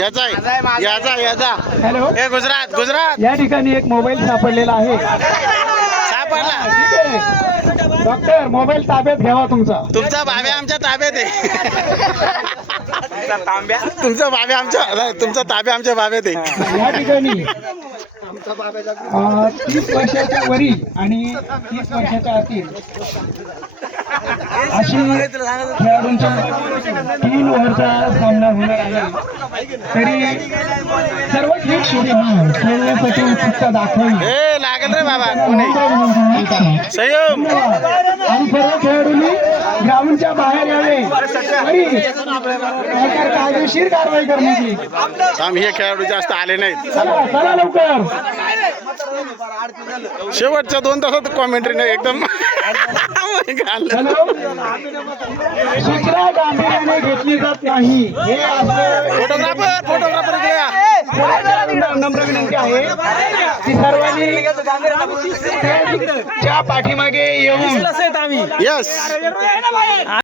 याचा आहे याचा याचा हॅलो ए गुजरात गुजरात. या ठिकाणी एक मोबाईल सापडलेला आहे. सापडला. डॉक्टर मोबाईल ताब्यात घ्यावा तुमचा. तुमचा भाव्या आमच्या ताब्यात आहे. तुमचा भाव्या आमच्या तुमचा ताब्या आमच्या भाव्यात आहे. या ठिकाणी तीस वर्षाच्या वरील आणि तीस वर्षाच्या आतील अशी खेळाडूंच्या तीन ओव्हरचा सामना होणार आहे. तरी सर्व खेळ खेळण्यासाठी उत्सुकता दाखवली ए लागल रे बाबा कोण? आहे. संयम. आणि सर्व खेळाडूंनी ग्राउंडच्या बाहेर यावे. आणि कायदेशीर कारवाई करण्याची. हे खेळाडू जास्त आले नाहीत. चला लवकर. शेवटच्या दोन तासात कॉमेंट्री नाही एकदम. सूचना गांभीर्याने घेतली जात नाही हे फोटोग्राफर फोटोग्राफर. नम्र विनंती आहे की सर्वांनी च्या पाठीमागे येऊन यस